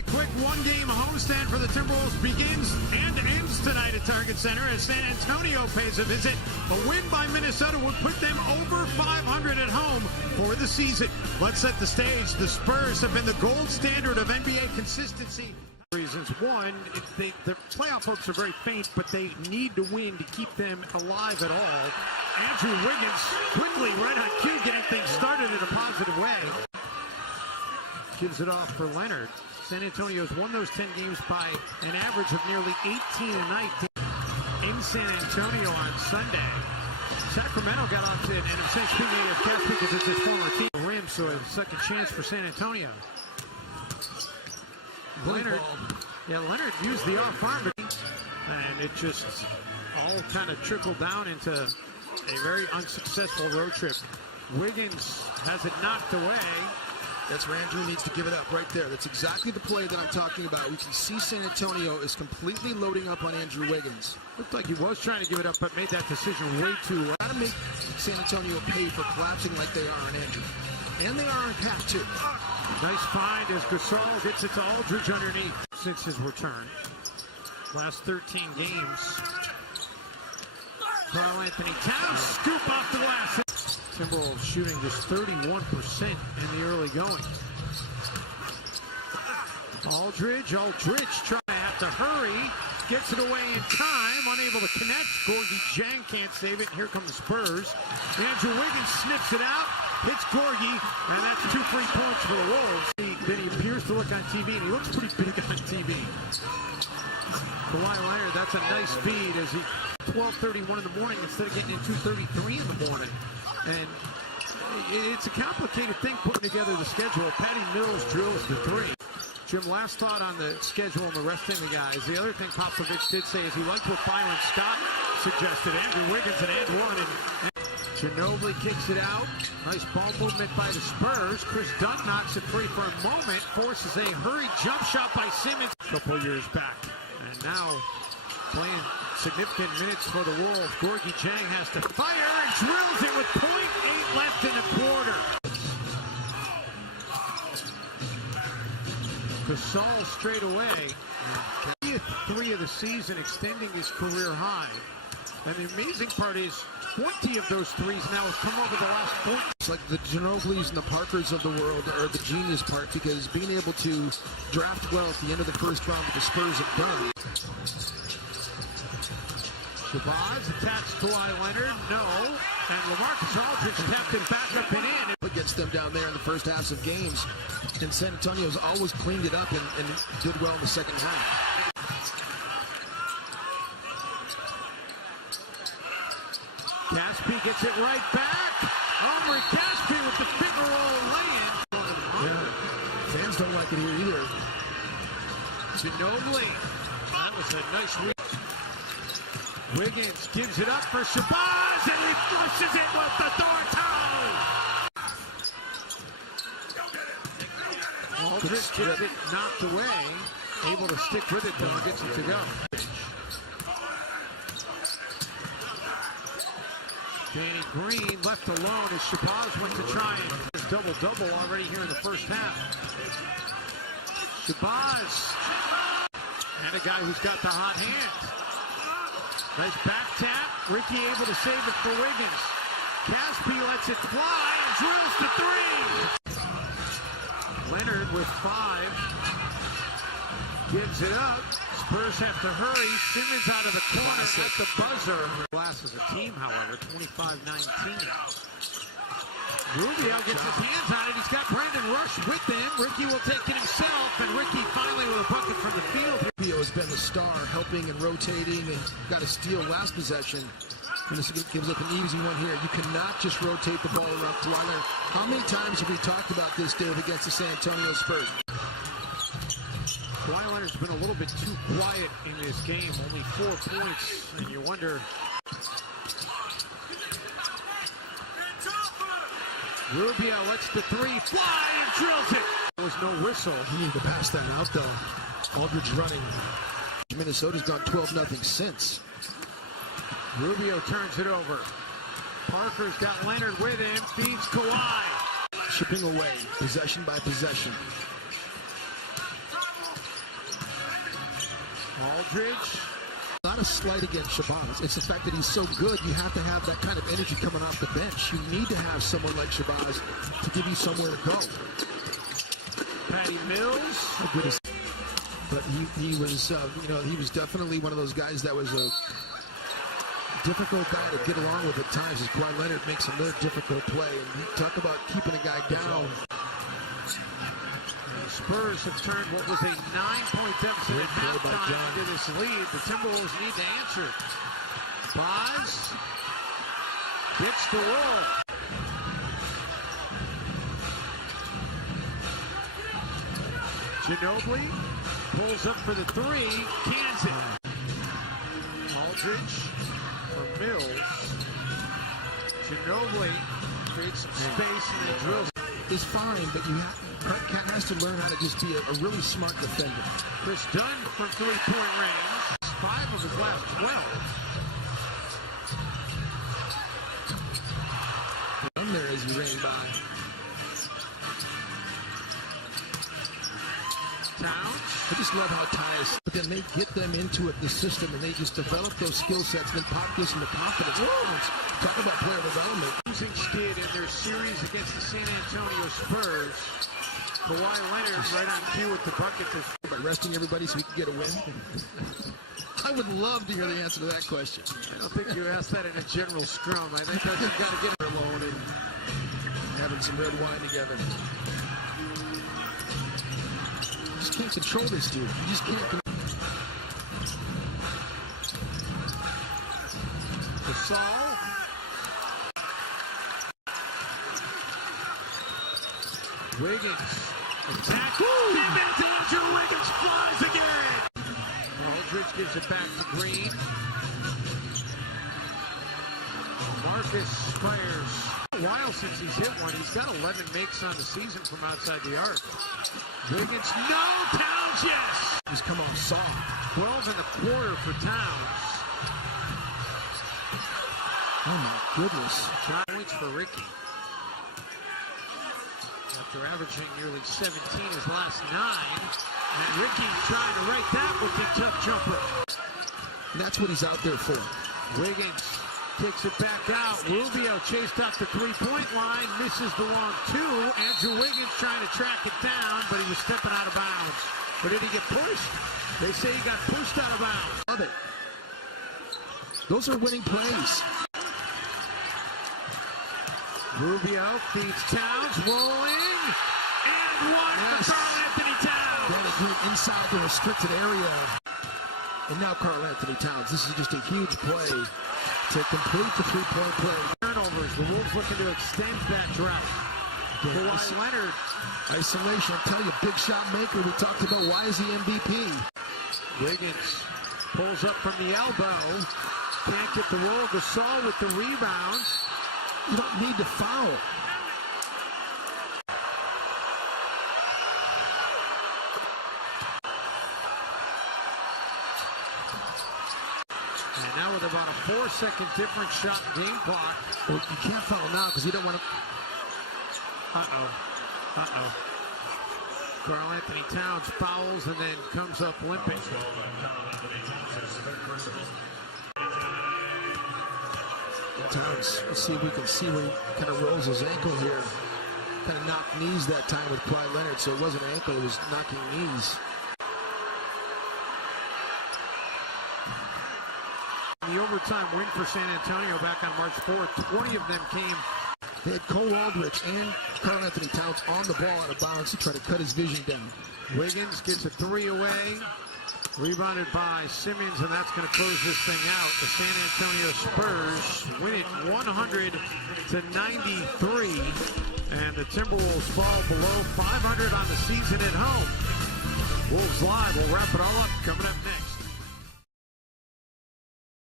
A quick one-game homestand for the Timberwolves begins and ends tonight at Target Center as San Antonio pays a visit. A win by Minnesota would put them over 500 at home for the season. Let's set the stage. The Spurs have been the gold standard of NBA consistency. Reasons. One, the playoff hopes are very faint, but they need to win to keep them alive at all. Andrew Wiggins quickly, right on cue, getting things started in a positive way. Gives it off for Leonard. San Antonio's won those 10 games by an average of nearly 18 a night in San Antonio on Sunday. Sacramento got off to, and in a sense, being made of cash because it's his former team. Rim, so a second chance for San Antonio. Leonard used the off arm, and it just all kind of trickled down into a very unsuccessful road trip. Wiggins has it knocked away. That's where Andrew needs to give it up right there. That's exactly the play that I'm talking about. We can see San Antonio is completely loading up on Andrew Wiggins. Looked like he was trying to give it up, but made that decision way too late. Got to make San Antonio pay for collapsing like they are on Andrew. And they are on Pat, too. Nice find as Gasol gets it to Aldridge underneath since his return. Last 13 games. Karl Anthony Towns scoop off the glass. Timberwolves shooting just 31% in the early going. Aldridge trying to have to hurry. Gets it away in time, unable to connect. Gorgie Jang can't save it. Here come the Spurs. Andrew Wiggins snips it out, hits Gorgie, and that's 2 free points for the Wolves. Then he appears to look on TV, and he looks pretty big on TV. Kawhi Leonard, that's a nice feed as he 12:31 in the morning instead of getting in 2:33 in the morning. And it's a complicated thing putting together the schedule. Patty Mills drills the three. Jim, last thought on the schedule and the resting the guys. The other thing Popovich did say is he liked what Byron Scott suggested. Andrew Wiggins and one. And Ginobili kicks it out. Nice ball movement by the Spurs. Chris Dunn knocks it free for a moment. Forces a hurried jump shot by Simmons a couple years back. And now playing significant minutes for the Wolves. Gorgie Jang has to fire and drills it with 0.8 left in the quarter. Gasol straight away. 3 of the season, extending his career high. And the amazing part is 20 of those threes now have come over the last 4. It's like the Ginobilis and the Parkers of the world are the genius part, because being able to draft well at the end of the first round that the Spurs have done. Shabazz attacks Kawhi Leonard, no. And LaMarcus Aldridge tapped him back up and in. Against them down there in the first halves of games. And San Antonio's always cleaned it up and did well in the second half. Caspi gets it right back. Omri Caspi with the finger roll lay-in. Yeah, fans don't like it here either. Ginobili. That was a nice read. Wiggins gives it up for Shabazz, and he flushes it with the door toe. Aldridge gets it knocked away. Able to stick with it, though, and gets it to go. Danny Green left alone as Shabazz went to try and his double-double already here in the first half. Shabazz, and a guy who's got the hot hand. Nice back tap. Ricky able to save it for Wiggins. Caspi lets it fly and drills the 3. Leonard with 5. Gives it up. Spurs have to hurry. Simmons out of the corner at the buzzer. Glass as a team, however, 25-19. Rubio gets his hands on it. He's got Brandon Rush with him. Ricky will take it himself, and Ricky finally with a bucket from the field. Rubio has been the star, helping and rotating, and got a steal last possession. And this gives up an easy one here. You cannot just rotate the ball around Kawhi Leonard. How many times have we talked about this, Dave, against the San Antonio Spurs? Kawhi Leonard's been a little bit too quiet in this game. Only 4 points, and you wonder. Rubio lets the 3 fly and drills it. There was no whistle. He needed to pass that out, though. Aldridge running. Minnesota's gone 12-0 since. Rubio turns it over. Parker's got Leonard with him. Feeds Kawhi. Chipping away, possession by possession. Aldridge. Not a slight against Shabazz. It's the fact that he's so good, you have to have that kind of energy coming off the bench. You need to have someone like Shabazz to give you somewhere to go. Patty Mills. But he was, he was definitely one of those guys that was a difficult guy to get along with at times. As Kawhi Leonard makes a more difficult play, and you talk about keeping a guy down. Spurs have turned what was a 9-point deficit at halftime into this lead. The Timberwolves need to answer. Boz gets the roll. Ginobili pulls up for the three, cans it. Aldridge for Mills. Ginobili creates some space and then drills. Is fine, but Cat has to learn how to just be a really smart defender. Chris Dunn from three-point range. 5 of his last 12. Down there as he ran by. Towns. I just love how Tyus, but then they get them into the system and they just develop those skill sets, and then Pop gives them the confidence. Talk about player development. Losing skid in their series against the San Antonio Spurs. Kawhi Leonard right on cue with the bucket. By resting everybody so we can get a win? I would love to hear the answer to that question. I don't think you asked that in a general scrum. I think that you've got to get alone and having some red wine together. You just can't control this dude. You just can't control. Gasol. Wiggins. Attack. Simmons. Andrew Wiggins flies again. Aldridge gives it back to Green. Marcus fires. A while since he's hit one. He's got 11 makes on the season from outside the arc. Wiggins. No. Towns. Yes. He's come on soft. 12 and a quarter for Towns. Oh my goodness. 5 points for Ricky. After averaging nearly 17 his last 9. And Ricky trying to right that with the tough jumper. And that's what he's out there for. Wiggins kicks it back out. Rubio chased off the three-point line. Misses the long 2. Andrew Wiggins trying to track it down, but he was stepping out of bounds. Or did he get pushed? They say he got pushed out of bounds. Love it. Those are winning plays. Rubio feeds Towns, rolling, and one for Karl Anthony Towns. Danny Green inside the restricted area. And now Karl Anthony Towns. This is just a huge play to complete the three-point play. Turnovers. The Wolves looking to extend that drought. Kawhi Leonard. Isolation. I'll tell you, big shot maker. We talked about why is he MVP. Wiggins pulls up from the elbow. Can't get the roll. Gasol with the rebound. You don't need to foul. And now with about a 4-second difference shot game clock. Well, you can't foul now because you don't want to. Karl Anthony Towns fouls and then comes up limping. Towns, let's see if we can see where he kind of rolls his ankle here. Kind of knocked knees that time with Kawhi Leonard, so it wasn't ankle, it was knocking knees. The overtime win for San Antonio back on March 4th, 20 of them came. They had Cole Aldridge and Karl Anthony Towns on the ball out of bounds to try to cut his vision down. Wiggins gets a 3 away. Rebounded by Simmons, and that's going to close this thing out. The San Antonio Spurs win it 100-93, and the Timberwolves fall below 500 on the season at home. Wolves Live will wrap it all up coming up next.